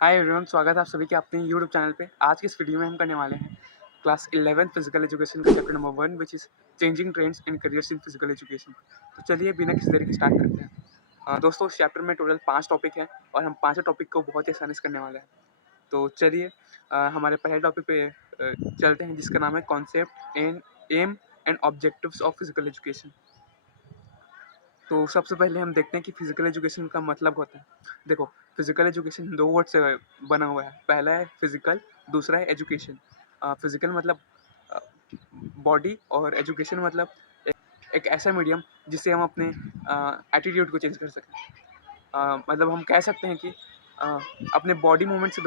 Hi everyone, स्वागत है आप सभी के अपने यूट्यूब चैनल पे। आज की इस वीडियो में हम करने वाले हैं क्लास 11 फिजिकल एजुकेशन का chapter number 1 which is changing trends in careers in physical education. तो चलिए बिना किसी देरी के स्टार्ट करते हैं। दोस्तों, इस चैप्टर में टोटल 5 टॉपिक हैं और हम पाँचों टॉपिक को बहुत ही आसानी से करने वाले हैं। तो चलिए हमारे पहले टॉपिक पे चलते हैं, जिसका नाम है concept and aim and objectives of physical education. तो सबसे पहले हम देखते हैं कि फिजिकल एजुकेशन का मतलब होता है। देखो, फिजिकल एजुकेशन 2 वर्ड से बना हुआ है। पहला है फिजिकल, दूसरा है एजुकेशन। फिजिकल मतलब बॉडी और एजुकेशन मतलब एक ऐसा मीडियम जिससे हम अपने एटीट्यूड को चेंज कर सकें। मतलब हम कह सकते हैं कि अ, अपने बॉडी मूवमेंट्स के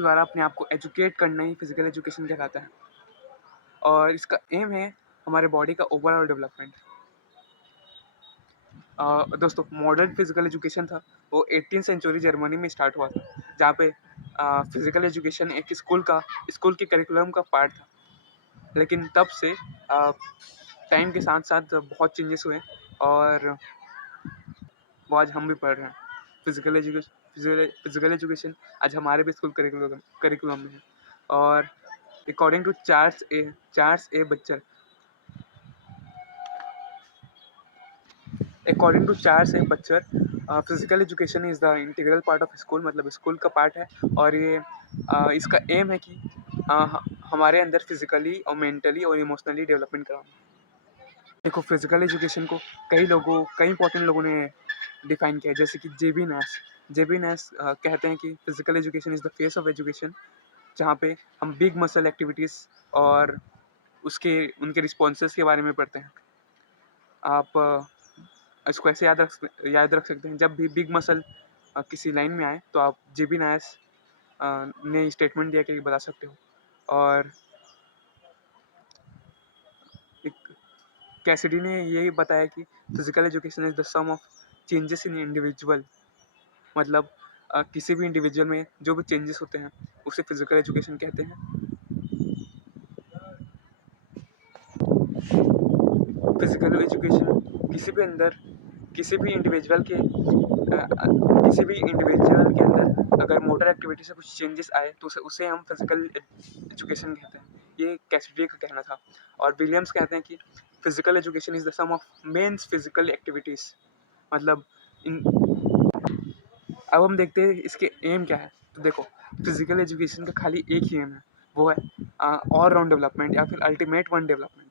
द्वारा अपने आप को एजुकेट करना ही फिजिकल एजुकेशन कहलाता है। और इसका एम है हमारे बॉडी का ओवरऑल डेवलपमेंट। दोस्तों, मॉडर्न फिजिकल एजुकेशन था वो 18th सेंचुरी जर्मनी में स्टार्ट हुआ था, जहाँ पे फिजिकल एजुकेशन एक स्कूल के करिकुलम का पार्ट था। लेकिन तब से टाइम के साथ साथ बहुत चेंजेस हुए और वो आज हम भी पढ़ रहे हैं। फिजिकल एजुकेशन आज हमारे भी स्कूल करिकुलम में है। और according to Charles A Bucher according to Charles A Bucher, physical education is the integral part of school. मतलब स्कूल का पार्ट है और ये इसका एम है कि हमारे अंदर फिजिकली और मेंटली और इमोशनली डेवलपमेंट कराना। देखो, फिजिकल एजुकेशन को कई इंपॉर्टेंट लोगों ने डिफाइन किया है, जैसे कि जे बी नैश कहते हैं कि physical education is the face of education, जहाँ पे हम बिग मसल एक्टिविटीज़ और उनके रिस्पॉन्सेस के बारे में पढ़ते हैं। आप इसको ऐसे याद रख सकते हैं, जब भी बिग मसल किसी लाइन में आए तो आप जे बी नायस ने स्टेटमेंट दिया कि बता सकते हो। और एक कैसिडी ने ये बताया कि physical education is the sum of changes in individual. मतलब किसी भी इंडिविजुअल में जो भी चेंजेस होते हैं उसे फिजिकल एजुकेशन कहते हैं। फिजिकल एजुकेशन किसी भी इंडिविजुअल के अंदर अगर मोटर एक्टिविटी से कुछ चेंजेस आए तो उसे हम फिजिकल एजुकेशन कहते हैं। ये कैसिडी का कहना था। और विलियम्स कहते हैं कि physical education is the sum of man's physical activities. मतलब इन अब हम देखते हैं इसके एम क्या है। तो देखो, फिजिकल एजुकेशन का खाली एक ही एम है, वो है ऑल राउंड डेवलपमेंट या फिर अल्टीमेट वन डेवलपमेंट।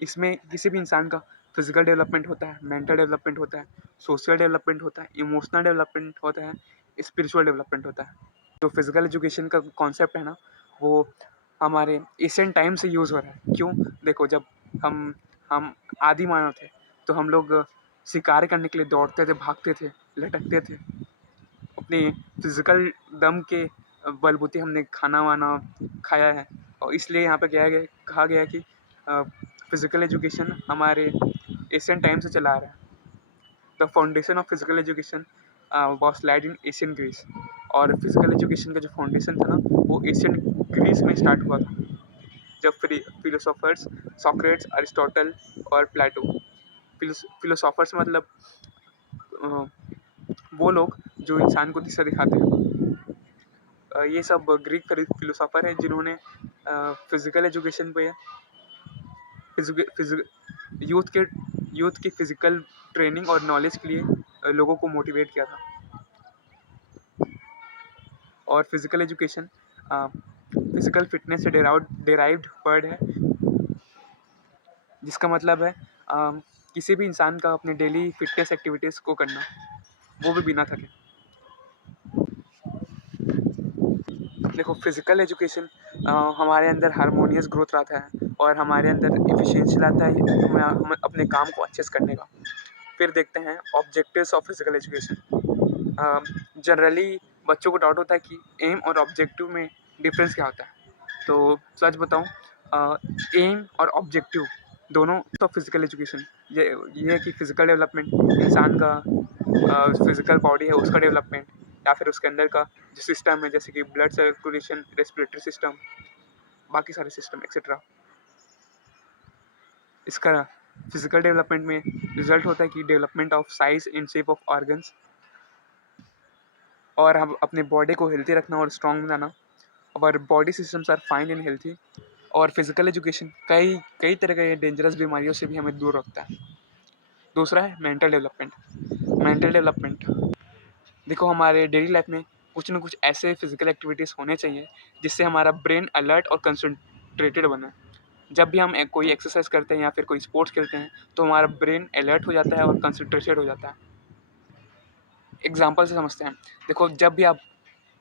इसमें किसी भी इंसान का फिजिकल डेवलपमेंट होता है, मेंटल डेवलपमेंट होता है, सोशल डेवलपमेंट होता है, इमोशनल डेवलपमेंट होता है, स्पिरिचुअल डेवलपमेंट होता है। जो फिजिकल एजुकेशन का कॉन्सेप्ट है ना, वो हमारे एशियंट टाइम से यूज़ हो रहा है। क्यों? देखो, जब हम हम आदि मानव थे तो हम लोग शिकार करने के लिए दौड़ते थे, भागते थे, लटकते थे। अपने फिजिकल दम के बलबूते हमने खाना वाना खाया है। और इसलिए यहाँ पे कहा गया कि फिजिकल एजुकेशन हमारे एशियन टाइम से चला आ रहा है। The foundation of physical education was laid in Asian Greece. और फिजिकल एजुकेशन का जो फाउंडेशन था ना, वो एशियन ग्रीस में स्टार्ट हुआ था, जब फिलोसोफर्स सॉक्रेट्स, अरिस्टोटल और प्लेटो। फिलोसोफर्स मतलब अ, वो लोग जो इंसान को दिशा दिखाते हैं। ये सब ग्रीक फिलोसोफर हैं जिन्होंने फिजिकल एजुकेशन पे यूथ के यूथ की फिजिकल ट्रेनिंग और नॉलेज के लिए लोगों को मोटिवेट किया था। और फिजिकल एजुकेशन फिजिकल फिटनेस से डेराइव्ड वर्ड है, जिसका मतलब है किसी भी इंसान का अपने डेली फिटनेस एक्टिविटीज़ को करना, वो भी बिना थके। देखो, फिजिकल एजुकेशन हमारे अंदर हारमोनियस ग्रोथ लाता है और हमारे अंदर एफिशिएंसी लाता है हम अपने काम को अच्छे से करने का। फिर देखते हैं objectives of physical education. Generally बच्चों को डाउट होता है कि एम और ऑब्जेक्टिव में डिफरेंस क्या होता है। तो सच बताऊं, एम और ऑब्जेक्टिव दोनों ऑफ फिजिकल एजुकेशन ये है कि फिजिकल डेवलपमेंट, इंसान का फिजिकल बॉडी है उसका डेवलपमेंट, या फिर उसके अंदर का जो सिस्टम है, जैसे कि ब्लड सर्कुलेशन, रेस्पिरेटरी सिस्टम, बाकी सारे सिस्टम एक्सेट्रा, इसका फिजिकल डेवलपमेंट में रिजल्ट होता है कि development of size and shape of organs, और हम अपने बॉडी को हेल्थी रखना और स्ट्रॉन्ग बनाना, और body systems are fine and healthy. और फिजिकल एजुकेशन कई कई तरह के डेंजरस बीमारियों से भी हमें दूर रखता है। दूसरा है मेंटल डेवलपमेंट। मेंटल डेवलपमेंट, देखो हमारे डेली लाइफ में कुछ ना कुछ ऐसे फिजिकल एक्टिविटीज़ होने चाहिए जिससे हमारा ब्रेन अलर्ट और कंसंट्रेटेड बने। जब भी हम कोई एक्सरसाइज करते हैं या फिर कोई स्पोर्ट्स खेलते हैं तो हमारा ब्रेन अलर्ट हो जाता है और कंसंट्रेटेड हो जाता है। एग्जाम्पल से समझते हैं। देखो जब भी आप,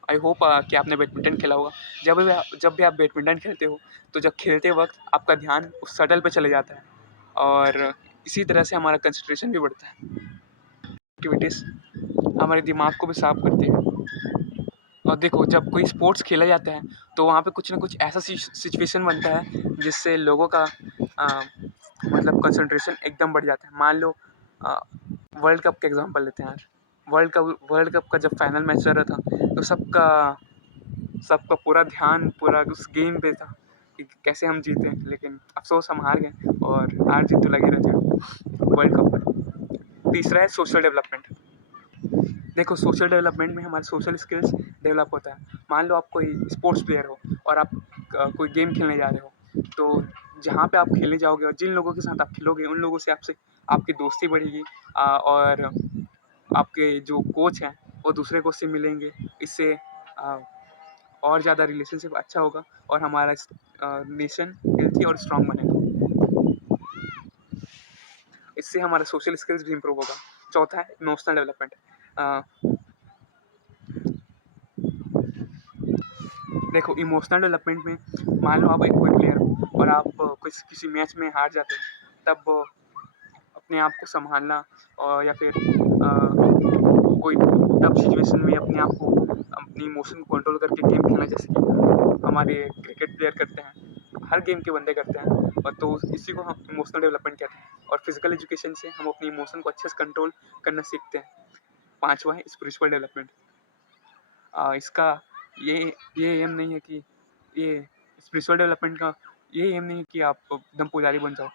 आई होप कि आपने बैडमिंटन खेला होगा। जब भी आप बैडमिंटन खेलते हो तो जब खेलते वक्त आपका ध्यान उस शटल पे चले जाता है, और इसी तरह से हमारा कंसंट्रेशन भी बढ़ता है। एक्टिविटीज़ हमारे दिमाग को भी साफ करती है। और देखो जब कोई स्पोर्ट्स खेला जाता है तो वहाँ पे कुछ ना कुछ ऐसा सिचुएशन बनता है जिससे लोगों का मतलब कंसंट्रेशन एकदम बढ़ जाता है। मान लो वर्ल्ड कप का एग्जांपल लेते हैं आज। वर्ल्ड कप का जब फाइनल मैच चल रहा था तो सबका सबका पूरा ध्यान पूरा उस गेम पे था कि कैसे हम जीते, लेकिन अफसोस हम हार गए, और हार जीत तो लगी रहती है वर्ल्ड कप में। तीसरा है सोशल डेवलपमेंट। देखो सोशल डेवलपमेंट में हमारे सोशल स्किल्स डेवलप होता है। मान लो आप कोई स्पोर्ट्स प्लेयर हो और आप कोई गेम खेलने जा रहे हो, तो जहाँ पे आप खेलने जाओगे और जिन लोगों के साथ आप खेलोगे उन लोगों से आपसे आपकी दोस्ती बढ़ेगी, और आपके जो कोच हैं वो दूसरे कोच से मिलेंगे। इससे और ज़्यादा रिलेशनशिप अच्छा होगा और हमारा नेशन हेल्थी और स्ट्रांग बनेगा। इससे हमारा सोशल स्किल्स भी इम्प्रूव होगा। चौथा है इमोशनल डेवलपमेंट। देखो इमोशनल डेवलपमेंट में मान लो आप एक कोई प्लेयर हो और आप किसी मैच में हार जाते हो, तब अपने आप को संभालना, और या फिर कोई टफ सिचुएशन में अपने आप को अपनी इमोशन को कंट्रोल करके गेम खेलना, जैसे कि हमारे क्रिकेट प्लेयर करते हैं, हर गेम के बंदे करते हैं। और तो इसी को हम इमोशनल डेवलपमेंट कहते हैं। और फिजिकल एजुकेशन से हम अपनी इमोशन को अच्छे से कंट्रोल करना सीखते हैं। पांचवा है स्पिरिचुअल डेवलपमेंट। इसका ये ये एम नहीं है कि ये स्पिरिचुअल डेवलपमेंट का ये एम नहीं है कि आप एकदम पुजारी बन जाओ।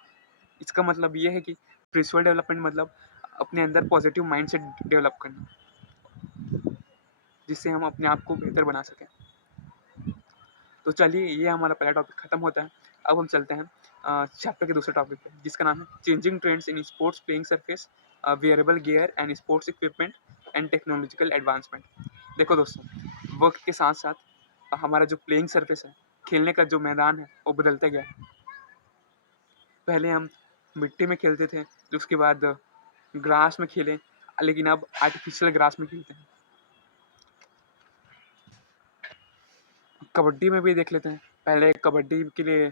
इसका मतलब ये है कि स्पिरिचुअल डेवलपमेंट मतलब अपने अंदर पॉजिटिव माइंडसेट डेवलप करना, जिससे हम अपने आप को बेहतर बना सकें। तो चलिए ये हमारा पहला टॉपिक ख़त्म होता है। अब हम चलते हैं चैप्टर के दूसरे टॉपिक पे, जिसका नाम है changing trends in sports playing surface, wearable gear and sports equipment and technological advancement. देखो दोस्तों, वक्त के साथ साथ हमारा जो प्लेइंग सरफेस है, खेलने का जो मैदान है, वो बदलते गया है। पहले हम मिट्टी में खेलते थे, उसके बाद ग्रास में खेले, लेकिन अब आर्टिफिशियल ग्रास में खेलते हैं। कबड्डी में भी देख लेते हैं, पहले कबड्डी के लिए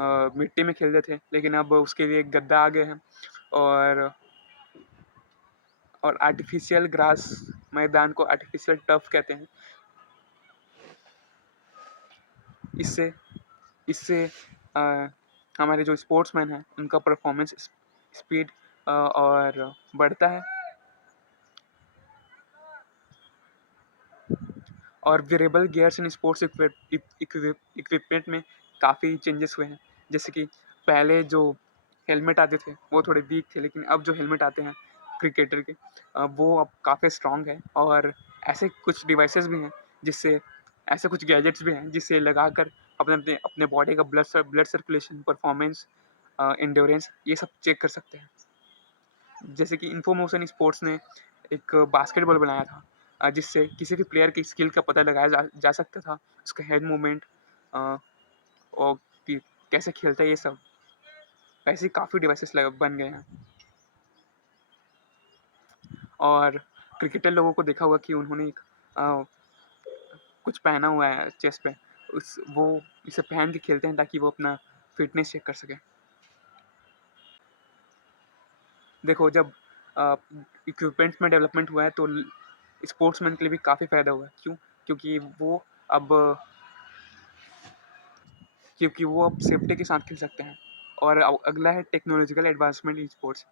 मिट्टी में खेलते थे, लेकिन अब उसके लिए गद्दा आ गए हैं, और आर्टिफिशियल ग्रास मैदान को आर्टिफिशियल टर्फ कहते हैं। इससे इससे हमारे जो स्पोर्ट्समैन हैं उनका परफॉर्मेंस स्पीड और बढ़ता है। और wearable gears in sports equipment में काफ़ी चेंजेस हुए हैं। जैसे कि पहले जो हेलमेट आते थे वो थोड़े वीक थे, लेकिन अब जो हेलमेट आते हैं क्रिकेटर के, वो अब काफ़ी स्ट्रॉन्ग है। और ऐसे कुछ डिवाइसेस भी हैं जिससे, ऐसे कुछ गैजेट्स भी हैं जिससे लगाकर अपने अपने अपने बॉडी का ब्लड सर्कुलेशन, परफॉर्मेंस, एंड्योरेंस, ये सब चेक कर सकते हैं। जैसे कि इन्फोमोशन स्पोर्ट्स ने एक बास्केटबॉल बनाया था, जिससे किसी भी प्लेयर की स्किल का पता लगाया जा सकता था, उसका हेड मूवमेंट, और कि कैसे खेलता है, ये सब। ऐसे काफ़ी डिवाइसेस बन गए हैं। और क्रिकेटर लोगों को देखा होगा कि उन्होंने एक कुछ पहना हुआ है चेस्ट पे, वो इसे पहन के खेलते हैं ताकि वो अपना फिटनेस चेक कर सकें। देखो जब इक्विपमेंट्स में डेवलपमेंट हुआ है तो स्पोर्ट्समैन के लिए भी काफ़ी फ़ायदा हुआ है। क्यों? अब क्योंकि वो अब सेफ्टी के साथ खेल सकते हैं। और अगला है टेक्नोलॉजिकल एडवांसमेंट इन स्पोर्ट्स।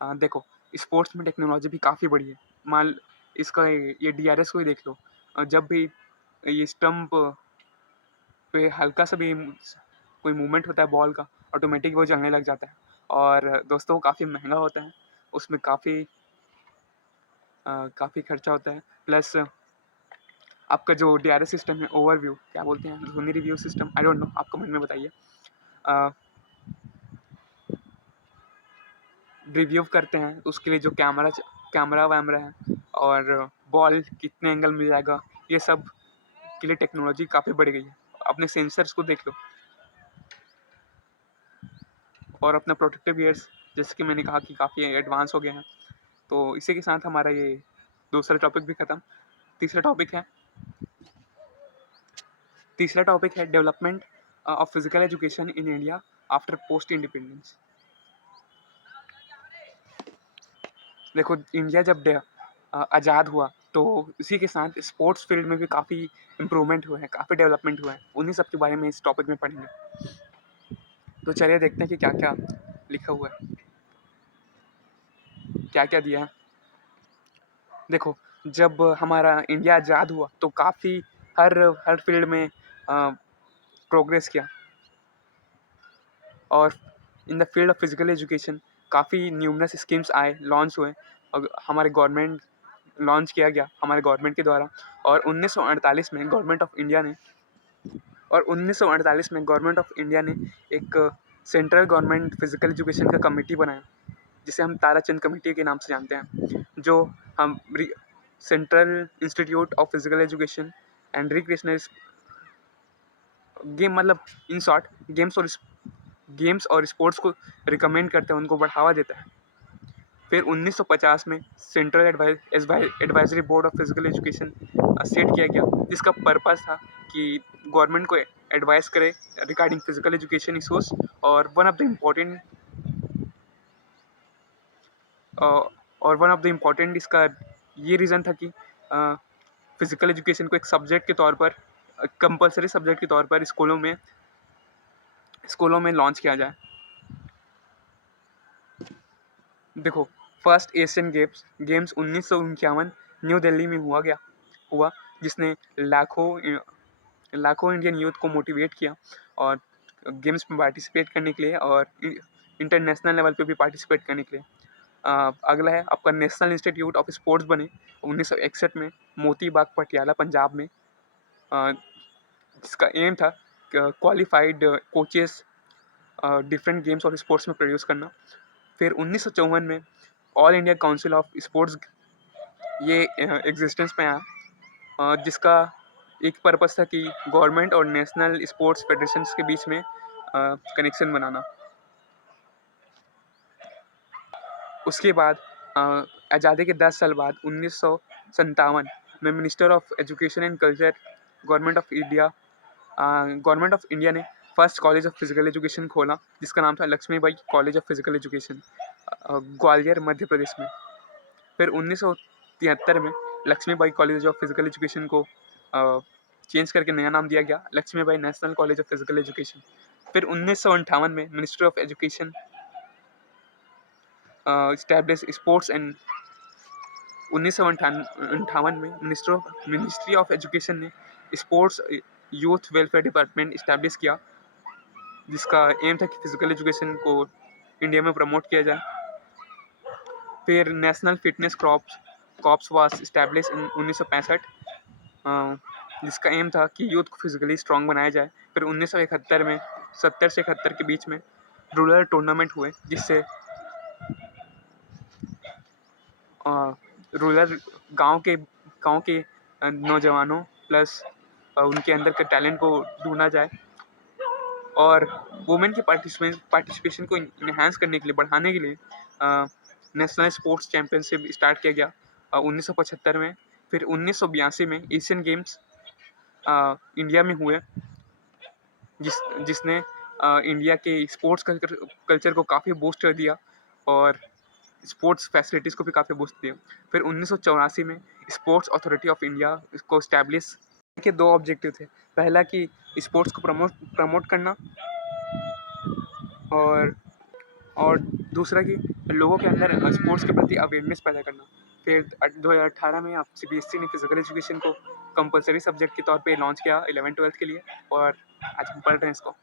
देखो स्पोर्ट्स में टेक्नोलॉजी भी काफ़ी बढ़ी है। मान इसका ये DRS को ही देख लो। जब भी ये स्टंप पे हल्का सा भी कोई मूवमेंट होता है बॉल का, ऑटोमेटिक वो जलने लग जाता है। और दोस्तों वो काफ़ी महंगा होता है, उसमें काफ़ी खर्चा होता है। प्लस आपका जो DRS सिस्टम है, ओवरव्यू क्या बोलते हैं, ध्वनि review system, I don't know, आप कमेंट में बताइए। रिव्यू करते हैं उसके लिए जो कैमरा वैमरा है और बॉल कितने एंगल मिल जाएगा, ये सब के लिए टेक्नोलॉजी काफ़ी बढ़ गई है। अपने सेंसर्स को देख लो और अपना प्रोटेक्टिव गियर्स, जैसे कि मैंने कहा कि काफ़ी एडवांस हो गए हैं। तो इसी के साथ हमारा ये दूसरा टॉपिक भी ख़त्म। तीसरा टॉपिक है development of physical education in India after post independence. देखो, इंडिया जब आज़ाद हुआ तो इसी के साथ स्पोर्ट्स फील्ड में भी काफ़ी इम्प्रूवमेंट हुए हैं, काफ़ी डेवलपमेंट हुए हैं। उन्हीं सब के बारे में इस टॉपिक में पढ़ेंगे। तो चलिए देखते हैं कि क्या क्या लिखा हुआ है, क्या क्या दिया है। देखो, जब हमारा इंडिया आज़ाद हुआ तो काफ़ी हर हर फील्ड में प्रोग्रेस किया और in the field of physical education काफ़ी न्यूमरस स्कीम्स आए, लॉन्च हुए और हमारे गवर्नमेंट के द्वारा। और 1948 में गवर्नमेंट ऑफ इंडिया ने एक सेंट्रल गवर्नमेंट फिजिकल एजुकेशन का कमेटी बनाया, जिसे हम ताराचंद कमेटी के नाम से जानते हैं, जो हम central institute of physical education and recreational game, मतलब इन शॉर्ट गेम्स और स्पोर्ट्स को रिकमेंड करते हैं, उनको बढ़ावा देता है। फिर 1950 में central advisory board of physical education set किया गया, जिसका पर्पस था कि गवर्नमेंट को एडवाइस करे रिगार्डिंग फिजिकल एजुकेशन इशूज़। और वन ऑफ द इम्पोर्टेंट इसका ये रीज़न था कि फिजिकल एजुकेशन को एक सब्जेक्ट के तौर पर, कंपलसरी सब्जेक्ट के तौर पर स्कूलों में लॉन्च किया जाए। देखो, first Asian games 1951 new Delhi में हुआ, जिसने लाखों इंडियन यूथ को मोटिवेट किया और गेम्स में पार्टिसिपेट करने के लिए और इंटरनेशनल लेवल पे भी पार्टिसिपेट करने के लिए। अगला है आपका नेशनल इंस्टीट्यूट ऑफ स्पोर्ट्स बने 1961 में मोती बाग पटियाला पंजाब में, जिसका एम था क्वालिफाइड कोचेस डिफरेंट गेम्स और स्पोर्ट्स में प्रोड्यूस करना। फिर 1954 में all India council of sports ये एग्जिस्टेंस में आया, जिसका एक पर्पस था कि गवर्नमेंट और नेशनल स्पोर्ट्स फेडरेशंस के बीच में कनेक्शन बनाना। उसके बाद आज़ादी के 10 साल बाद 1957 में minister of education and culture government of India ने first college of physical education खोला, जिसका नाम था Lakshmibai college of physical education, Gwalior Madhya Pradesh में। फिर 1973 में Lakshmibai college of physical education को चेंज करके नया नाम दिया गया, Lakshmibai national college of physical education. फिर 1958 में ministry of education establish sports and 1958 में मिनिस्ट्री ऑफ एजुकेशन ने sports youth welfare department establish किया, जिसका एम था कि फिजिकल एजुकेशन को इंडिया में प्रमोट किया जाए। फिर national fitness corps was establish in 1965, जिसका एम था कि यूथ को फिजिकली स्ट्रॉन्ग बनाया जाए। फिर 1971 में 70 से 71 के बीच में रूरल टूर्नामेंट हुए, जिससे रूरल गांव के नौजवानों प्लस उनके अंदर के टैलेंट को ढूंढा जाए और वुमेन के पार्टिसिपेशन को इन्हांस करने के लिए, बढ़ाने के लिए नेशनल स्पोर्ट्स चैम्पियनशिप स्टार्ट किया गया 1975 में। फिर 1982 में एशियन गेम्स इंडिया में हुए, जिसने इंडिया के स्पोर्ट्स कल्चर को काफ़ी बूस्ट कर दिया और स्पोर्ट्स फैसिलिटीज़ को भी काफ़ी बूस्ट दिया। फिर 1984 में स्पोर्ट्स अथॉरिटी ऑफ इंडिया को इस्टेब्लिश के 2 ऑब्जेक्टिव थे। पहला कि स्पोर्ट्स को प्रमोट करना और दूसरा कि लोगों के अंदर स्पोर्ट्स के प्रति अवेयरनेस पैदा करना। फिर 2018 में आप CBSE ने फिजिकल एजुकेशन को कंपलसरी सब्जेक्ट के तौर पे लॉन्च किया 11th-12th के लिए, और आज हम पढ़ रहे हैं इसको।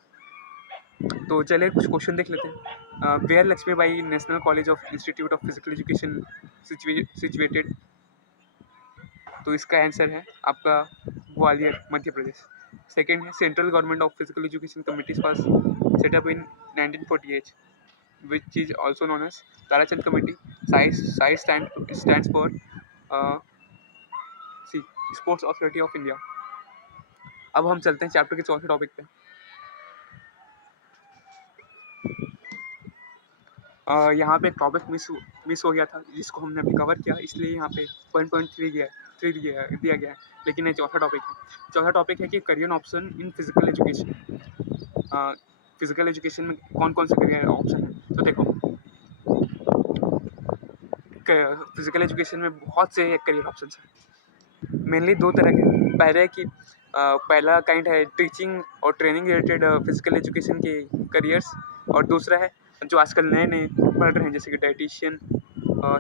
तो चलिए कुछ क्वेश्चन देख लेते हैं। Where Lakshmibai national college of institute of physical education situated? तो इसका आंसर है आपका ग्वालियर, मध्य प्रदेश। सेकेंड है central government of physical education committees was set up in 1948 which is also known as Tarachand Committee. SAI stands for uh, see, Sports Authority of India. अब हम चलते हैं chapter के चौथे टॉपिक पे। यहाँ पे टॉपिक मिस हो गया था जिसको हमने अभी कवर किया, इसलिए यहाँ पे 1.3 दिया गया है, लेकिन ये चौथा टॉपिक है। चौथा टॉपिक है कि career option in physical education. Physical education में कौन कौन से करियर ऑप्शन हैं? तो देखो, फिजिकल एजुकेशन में बहुत से करियर ऑप्शन हैं। मेनली दो तरह के। पहले है कि पहला काइंड है टीचिंग और ट्रेनिंग रिलेटेड फिजिकल एजुकेशन के करियर्स, और दूसरा है जो आजकल नए नए पढ़ रहे हैं जैसे कि डाइटिशियन,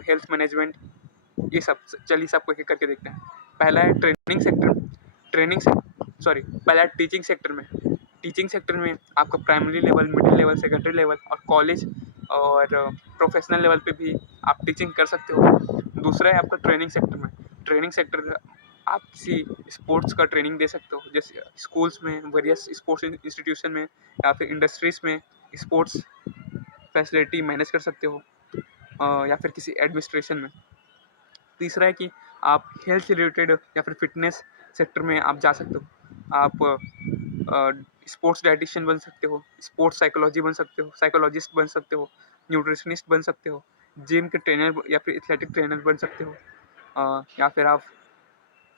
हेल्थ मैनेजमेंट, ये सब। चलिए सबको एक एक करके देखते हैं। पहला है पहला है टीचिंग सेक्टर में। टीचिंग सेक्टर में आपका primary level, middle level, secondary level और कॉलेज और प्रोफेशनल लेवल पे भी आप टीचिंग कर सकते हो। दूसरा है आपका ट्रेनिंग सेक्टर में। ट्रेनिंग सेक्टर में आप किसी स्पोर्ट्स का ट्रेनिंग दे सकते हो, जैसे स्कूल्स में, वेरियस स्पोर्ट्स इंस्टीट्यूशन में, या फिर इंडस्ट्रीज़ में स्पोर्ट्स फैसिलिटी मैनेज कर सकते हो, या फिर किसी एडमिनिस्ट्रेशन में। तीसरा है कि आप हेल्थ रिलेटेड या फिर फिटनेस सेक्टर में आप जा सकते हो। आप स्पोर्ट्स डाइटिशियन बन सकते हो, स्पोर्ट्स साइकोलॉजी बन सकते हो, साइकोलॉजिस्ट बन सकते हो, न्यूट्रिशनिस्ट बन सकते हो, जिम के ट्रेनर या फिर एथलेटिक ट्रेनर बन सकते हो, या फिर आप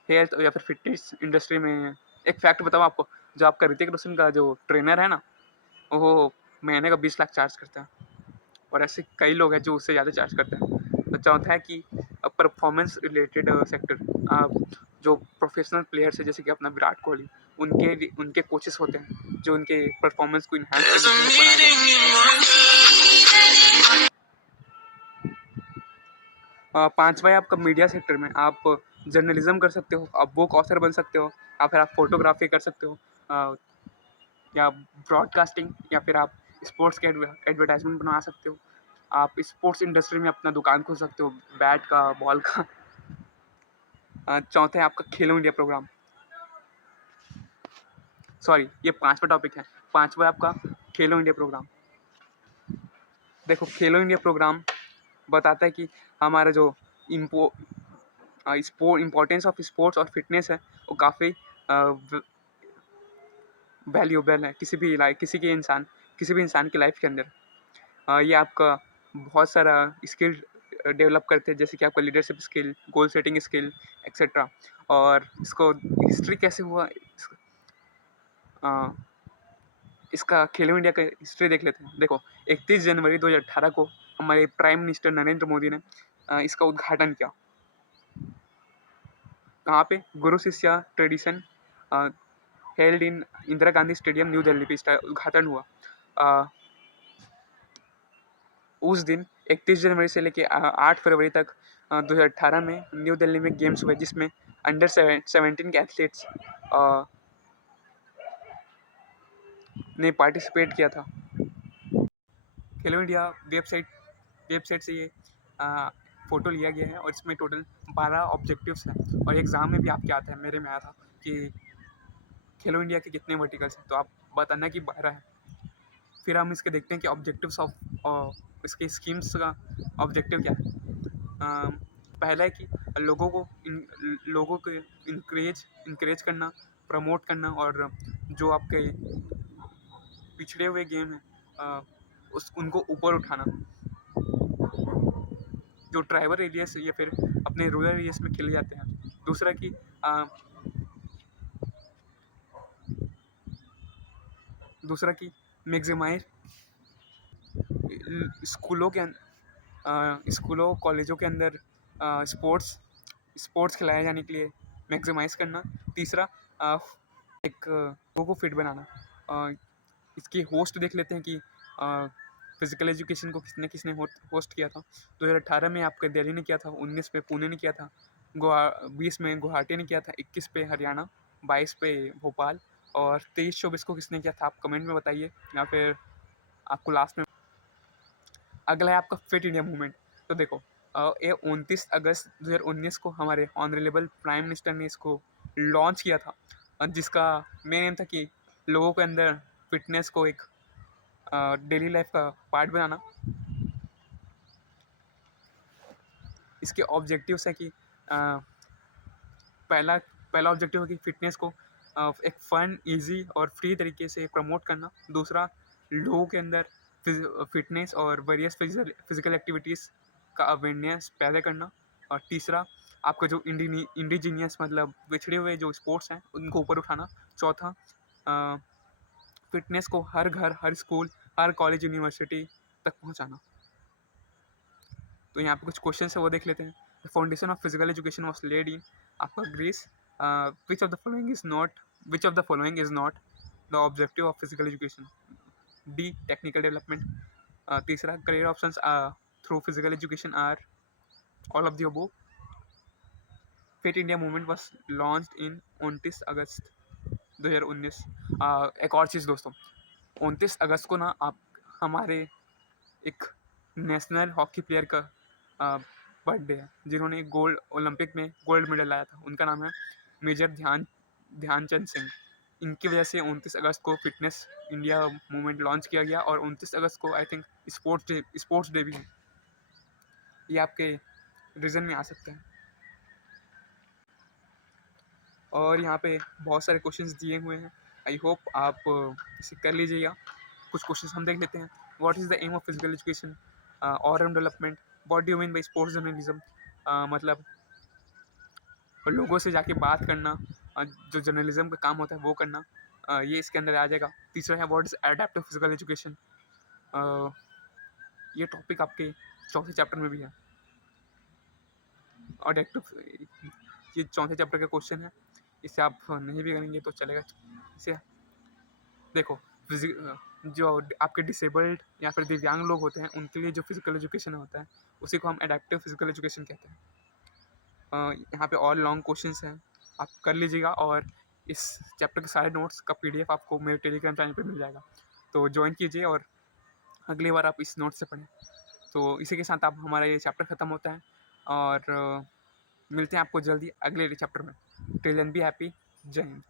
हेल्थ या फिर फिटनेस इंडस्ट्री में। एक फैक्ट बताऊँ आपको, जो आपका ऋतिक रोशन का जो ट्रेनर है ना, वो महीने का 20 लाख चार्ज करता है, और ऐसे कई लोग हैं जो उससे ज़्यादा चार्ज करते हैं। तो चौथा है कि परफॉर्मेंस रिलेटेड सेक्टर। जो प्रोफेशनल प्लेयर्स है जैसे कि अपना विराट कोहली, उनके कोचेस होते हैं जो उनके परफॉर्मेंस को इन्हांस करने के लिए बनाए जाते हैं। पांचवा है आपका मीडिया सेक्टर में। आप जर्नलिज्म कर सकते हो, आप बुक ऑथर बन सकते हो, या फिर आप फोटोग्राफी कर सकते हो, या ब्रॉडकास्टिंग, या फिर आप स्पोर्ट्स के एडवर्टाइजमेंट बना सकते हो। आप स्पोर्ट्स इंडस्ट्री में अपना दुकान खोल सकते हो, बैट का, बॉल का। चौथा है आपका खेलो इंडिया प्रोग्राम। सॉरी, ये पांचवा टॉपिक है। पांचवा है आपका खेलो इंडिया प्रोग्राम। देखो, खेलो इंडिया प्रोग्राम बताता है कि हमारा जो इम्पोर्टेंस ऑफ स्पोर्ट्स और फिटनेस है वो काफ़ी वैल्यूएबल है किसी भी इंसान की लाइफ के अंदर। ये आपका बहुत सारा स्किल डेवलप करते हैं, जैसे कि आपका leadership skill, goal setting skill, etcetera. और इसको हिस्ट्री कैसे हुआ, इसका खेलो इंडिया का हिस्ट्री देख लेते हैं। देखो, 31 जनवरी 2018 को हमारे प्राइम मिनिस्टर नरेंद्र मोदी ने इसका उद्घाटन किया। कहाँ पे? गुरु शिष्या tradition held in Indira Gandhi stadium, new Delhi पे इसका उद्घाटन हुआ। उस दिन 31 जनवरी से लेकर 8 फरवरी तक 2018 में न्यू दिल्ली में गेम्स हुए, जिसमें अंडर 17 के एथलीट्स ने पार्टिसिपेट किया था। खेलो इंडिया वेबसाइट से ये फ़ोटो लिया गया है, और इसमें टोटल 12 ऑब्जेक्टिव्स हैं, और एग्ज़ाम में भी आपके आता है, मेरे में आया था कि खेलो इंडिया के कितने वर्टिकल्स हैं, तो आप बताना कि 12 है। फिर हम इसके देखते हैं कि ऑब्जेक्टिव्स ऑफ इसके स्कीम्स का ऑब्जेक्टिव क्या है। पहला है कि लोगों को इनकरेज करना, प्रमोट करना, और जो आपके पिछड़े हुए गेम हैं उनको ऊपर उठाना, जो ट्राइबल एरियाज या फिर अपने रूरल एरियाज में खेले जाते हैं। दूसरा कि मैक्सिमाइज स्कूलों कॉलेजों के अंदर स्पोर्ट्स खिलाए जाने के लिए मैक्सिमाइज करना। तीसरा एक लोगों को फिट बनाना। इसकी होस्ट देख लेते हैं कि फिजिकल एजुकेशन को किसने होस्ट किया था। 2018 में आपका दिल्ली ने किया था, 19 पे पुणे ने किया था, 20 में गुवाहाटी ने किया था, 21 पे हरियाणा, 22 पे भोपाल और 23-24 को किसने किया था आप कमेंट में बताइए, या फिर आपको लास्ट में। अगला है आपका फिट इंडिया मूवमेंट। तो देखो ये 29 अगस्त 2019 को हमारे ऑनरेबल प्राइम मिनिस्टर ने इसको लॉन्च किया था, जिसका मेन एम था कि लोगों के अंदर फिटनेस को एक डेली लाइफ का पार्ट बनाना। इसके ऑब्जेक्टिव्स है कि पहला पहला ऑब्जेक्टिव है कि फिटनेस को एक फन, इजी और फ्री तरीके से प्रमोट करना। दूसरा, लोगों के अंदर फिटनेस और वेरियस फिजिकल एक्टिविटीज़ का अवेयरनेस पैदा करना। और तीसरा, आपका जो इंडिजीनियस मतलब पिछड़े हुए जो स्पोर्ट्स हैं उनको ऊपर उठाना। चौथा, फिटनेस को हर घर, हर स्कूल, हर कॉलेज, यूनिवर्सिटी तक पहुंचाना। तो यहाँ पे कुछ क्वेश्चन है वो देख लेते हैं। The foundation of physical education was laid in आपका Greece. Which of the following is not the objective of physical education? D, technical development. तीसरा, career options through physical education are all of the above. Fit India movement was launched in 29 August 2019। एक और चीज़ दोस्तों, 29 अगस्त को ना आप हमारे एक national hockey player का बर्थडे है, जिन्होंने गोल्ड ओलंपिक में गोल्ड मेडल लाया था। उनका नाम है मेजर ध्यानचंद सिंह। इनकी वजह से 29 अगस्त को फिटनेस इंडिया मूवमेंट लॉन्च किया गया, और 29 अगस्त को आई थिंक स्पोर्ट्स डे भी है। ये आपके रीजन में आ सकता है। और यहाँ पे बहुत सारे क्वेश्चंस दिए हुए हैं, आई होप आप इसे कर लीजिएगा। कुछ क्वेश्चंस हम देख लेते हैं। What is the aim of physical education? All round development. What do you mean by sports journalism? मतलब लोगों से जाके बात करना, जो जर्नलिज्म का काम होता है वो करना, ये इसके अंदर आ जाएगा। तीसरा है what is adaptive physical education? ये टॉपिक आपके चौथे चैप्टर में भी है। एडेप्टिव, ये चौथे चैप्टर का क्वेश्चन है, इसे आप नहीं भी करेंगे तो चलेगा। इसे देखो, जो आपके डिसेबल्ड या फिर दिव्यांग लोग होते हैं उनके लिए जो फिजिकल एजुकेशन होता है उसी को हम एडेप्टिव फिजिकल एजुकेशन कहते हैं। यहाँ पे और लॉन्ग क्वेश्चंस हैं, आप कर लीजिएगा। और इस चैप्टर के सारे नोट्स का PDF आपको मेरे टेलीग्राम चैनल पे मिल जाएगा, तो ज्वाइन कीजिए और अगली बार आप इस नोट से पढ़ें। तो इसी के साथ आप हमारा ये चैप्टर ख़त्म होता है, और मिलते हैं आपको जल्दी अगले चैप्टर में। Till then be happy. जय हिंद।